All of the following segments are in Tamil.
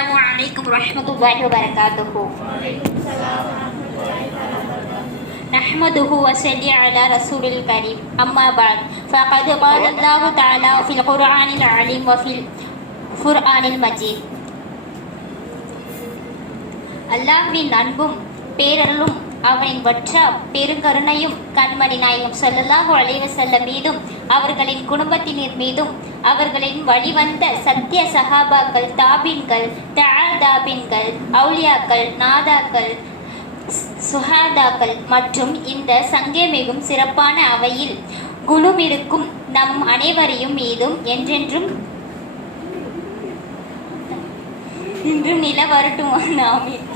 अस्सलामु अलैकुम रहमतुल्लाहि व बरकातुहू। नहमदुहु व सल्ली अला रसूलिल करीम अम्मा बाद फ़क़द क़ाल अल्लाहु तआला फ़िल क़ुरआनिल अज़ीम व फ़िल क़ुरआनिल मजीद। அல்லாஹ்வின் அன்பும் பேரருளும் அவனின் வற்ற பெருங்கருணையும் கண்மணி நாயகம் ஸல்லல்லாஹு அலைஹி வஸல்லம் மீதும் அவர்களின் குடும்பத்தினர் மீதும் அவர்களின் வழிவந்த சத்திய சஹாபாக்கள், தாபீன்கள், தாபீன்கள், அவுலியாக்கள், நாதாக்கள், சுஹாதாக்கள் மற்றும் இந்த சங்கேமிகும் சிறப்பான அவையில் குழுமிருக்கும் நம் அனைவரையும் மீதும் என்றென்றும் இன்றும் நில வரட்டும். ஆமீன்.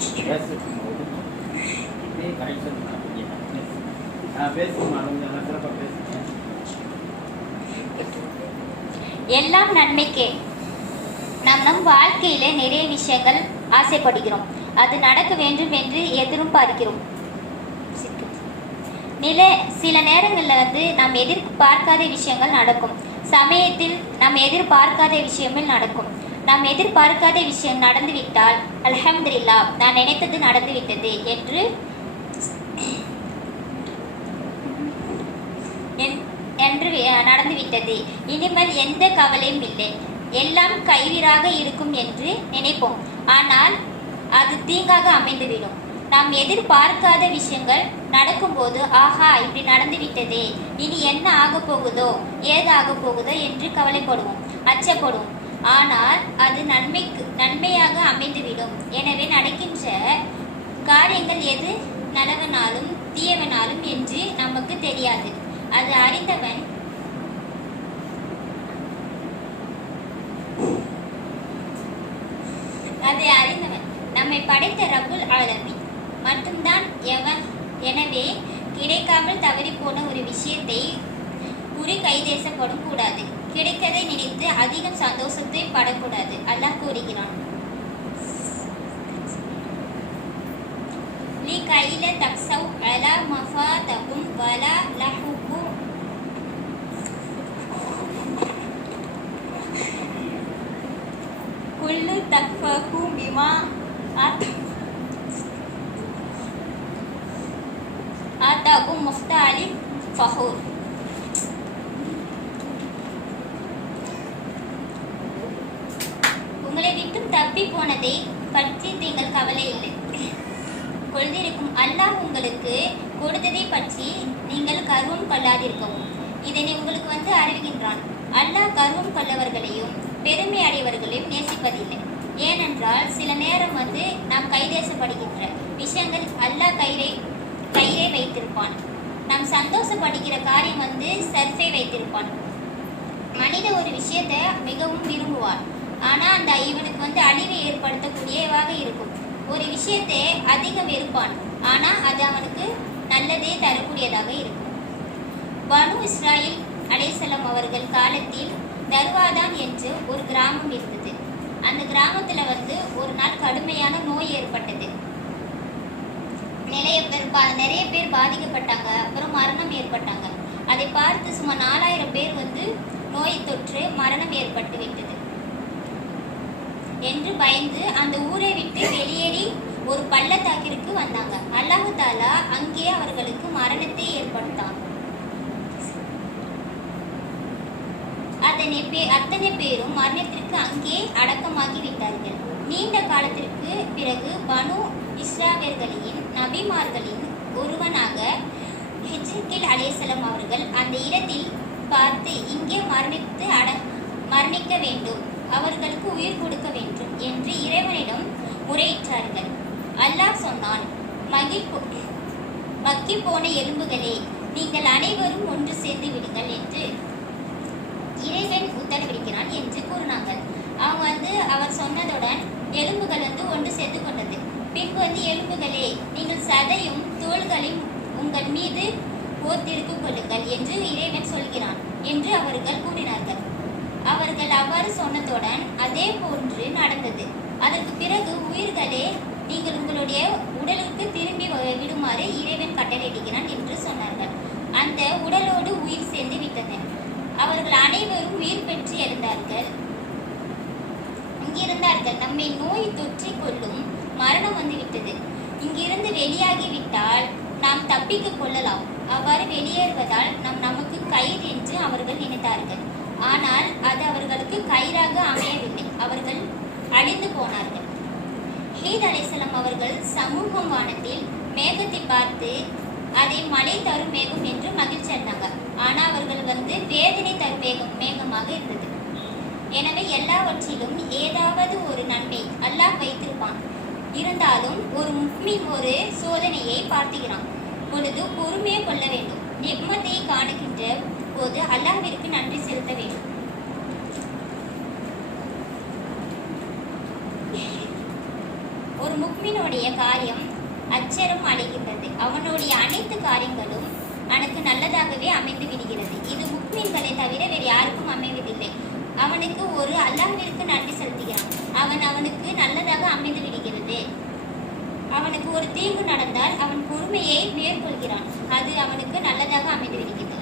எல்லாம் நன்மைக்கே. நம் வாழ்க்கையில நிறைய விஷயங்கள் ஆசைப்படுகிறோம், அது நடக்க வேண்டும் என்று எதிரும் பார்க்கிறோம். சில நேரங்களில் நாம் எதிர்பார்க்காத விஷயங்கள் நடக்கும், சமயத்தில் நாம் எதிர்பார்க்காத விஷயங்கள் நடக்கும். நாம் எதிர்பார்க்காத விஷயம் நடந்துவிட்டால் அல்ஹம்துலில்லாஹ், நான் நினைத்தது நடந்துவிட்டது என்று நடந்துவிட்டது, இனிமேல் எந்த கவலையும் இல்லை, எல்லாம் கைவிராக இருக்கும் என்று நினைப்போம். ஆனால் அது தீங்காக அமைந்துவிடும். நாம் எதிர்பார்க்காத விஷயங்கள் நடக்கும்போது ஆஹா இப்படி நடந்துவிட்டதே, இனி என்ன ஆக போகுதோ ஏதாக போகுதோ என்று கவலைப்படுவோம், அச்சப்படுவோம். ஆனால் அது நன்மையாக அமைந்துவிடும். எனவே நடக்கின்ற காரியங்கள் எது நல்லவனாலும் தீயவனாலும் என்று நமக்கு தெரியாது. அது அறிந்தவன் நம்மை படைத்த ரப்புல் ஆலமீன் மட்டும்தான் எவன். எனவே கிடைக்காமல் தவறி போன ஒரு விஷயத்தை கூறி கைதேசப்படும் கூடாது, கிடைக்கதை நினைத்து அதிகம் சந்தோஷத்தை படக்கூடாது. அல்லாஹ் கூறுகிறான், லி கைல தக்ஸவ் அலா மஃபாதகும் வலா லஹுகு குல்லு தக்ஃபகு பிமா ஆதாகும் முஃப்தாலி ஃபஹூர். உங்களை விட்டும் தப்பி போனதை பற்றி நீங்கள் கவலை இல்லை கொள்ந்திருக்கும். அல்லாஹ் உங்களுக்கு கொடுத்ததை பற்றி நீங்கள் கர்வம் கொள்ளாதிருக்கவும் இதனை உங்களுக்கு அறிவிக்கின்றான். அல்லாஹ் கர்வம் கொள்ளவர்களையும் பெருமை அடைவர்களையும் நேசிப்பதில்லை. ஏனென்றால் சில நேரம் நாம் கைதேசப்படுகின்ற விஷயங்கள் அல்லாஹ் கயிறை வைத்திருப்பான். நாம் சந்தோஷப்படுகிற காரியம் சர்ஃபை வைத்திருப்பான். மனித ஒரு விஷயத்தை மிகவும் விரும்புவான், ஆனால் அந்த இவனுக்கு அழிவை ஏற்படுத்தக்கூடியவாக இருக்கும். ஒரு விஷயத்தை அதிகம் வெறுப்பான், ஆனால் அது அவனுக்கு நல்லதே தரக்கூடியதாக இருக்கும். பனு இஸ்ராயில் அலைஹிஸ்ஸலாம் அவர்கள் காலத்தில் தர்வாதான் என்று ஒரு கிராமம் இருந்தது. அந்த கிராமத்தில் ஒரு நாள் கடுமையான நோய் ஏற்பட்டது. நிறைய பேர் பாதிக்கப்பட்டாங்க, அப்புறம் மரணம் ஏற்பட்டாங்க. அதை பார்த்து சுமார் 4000 பேர் நோய் தொற்று மரணம் ஏற்பட்டு விட்டது என்று பயந்து அந்த ஊரை விட்டு வெளியேறி ஒரு பள்ளத்தாக்கிற்கு வந்தாங்க. அல்லாஹ் தஆலா அங்கே அவர்களுக்கு மரணத்தை ஏற்படுத்தான். அத்தனை பேரும் மரணத்திற்கு அங்கே அடக்கமாகி விட்டார்கள். நீண்ட காலத்திற்கு பிறகு பனு இஸ்ராயேலின் நபிமார்களின் ஒருவனாக ஹிஜ்கில் அலைஹிஸ்ஸலாம் அவர்கள் அந்த இடத்தில் பார்த்து, இங்கே மரணிக்க வேண்டும், அவர்களுக்கு உயிர் கொடுக்க வேண்டும் என்று இறைவனிடம் முறையிட்டார்கள். அல்லாஹ் சொன்னான், மக்கி போன எலும்புகளே, நீங்கள் அனைவரும் ஒன்று சேர்ந்து விடுங்கள் என்று இறைவன் உத்தரவிடுகிறான் என்று கூறினாங்க. அவங்க அவர் சொன்னதுடன் எலும்புகள் ஒன்று சேர்த்து கொண்டது. பின்பு எலும்புகளே, நீங்கள் சதையும் தோள்களையும் உங்கள் மீது ஓர்த்திருக்க கொள்ளுங்கள் என்று இறைவன் சொல்கிறான் என்று அவர்கள் கூறினார்கள். அவர்கள் அவ்வாறு சொன்னதுடன் அதே போன்று நடந்தது. அதற்கு பிறகு உயிர்களே, நீங்கள் உங்களுடைய உடலுக்கு திரும்பி விடுமாறு இறைவன் கட்டளையிடுகிறான் என்று சொன்னார்கள். அந்த உடலோடு உயிர் சேர்ந்து விட்டன. அவர்கள் அனைவரும் உயிர் பெற்று எழுந்தார்கள். இங்கிருந்தார்கள். நம்மை நோய் தொற்றிக் கொள்ளும் மரணம் வந்து விட்டது. இங்கிருந்து வெளியாகிவிட்டால் நாம் தப்பிக்க கொள்ளலாம். அவ்வாறு வெளியேறுவதால் நமக்கு கயிறு என்று அவர்கள் நினைத்தார்கள். ஆனால் அது அவர்களுக்கு கயிறாக அமையவில்லை. அவர்கள் அழிந்து போனார்கள். ஹீத் அலைஹிஸ்ஸலாம் அவர்கள் சமூகம் வானத்தில் மேகத்தை பார்த்து அதை மழை தரும் மேகம் என்று மகிழ்ச்சி அடைந்தாங்க. ஆனால் அவர்கள் வேதனை தரும் மேகமாக இருந்தது. எனவே எல்லாவற்றிலும் ஏதாவது ஒரு நன்மை அல்லாஹ் வைத்திருப்பான். இருந்தாலும் ஒரு முஃமின் ஒரு சோதனையை பார்த்துகிறான் பொழுது பொறுமையை கொள்ள வேண்டும். நிம்மதியை காணுகின்ற போது அல்லாஹ்விற்கு நன்றி செலுத்த வேண்டும். ஒரு முஃமினுடைய காரியம் அச்சரம் அடைகின்றது. அவனுடைய அனைத்து காரியங்களும் அவனுக்கு நல்லதாகவே அமைந்து விடுகிறது. இது முஃமின்களை தவிர வேறு யாருக்கும் அமைவதில்லை. அவனுக்கு ஒரு அல்லாஹ்விற்கு நன்றி செலுத்துகிறான். அவனுக்கு நல்லதாக அமைந்து விடுகிறது. அவனுக்கு ஒரு தீங்கு நடந்தால் அவன் பொறுமையை மேற்கொள்கிறான். அது அவனுக்கு நல்லதாக அமைந்து விடுகிறது.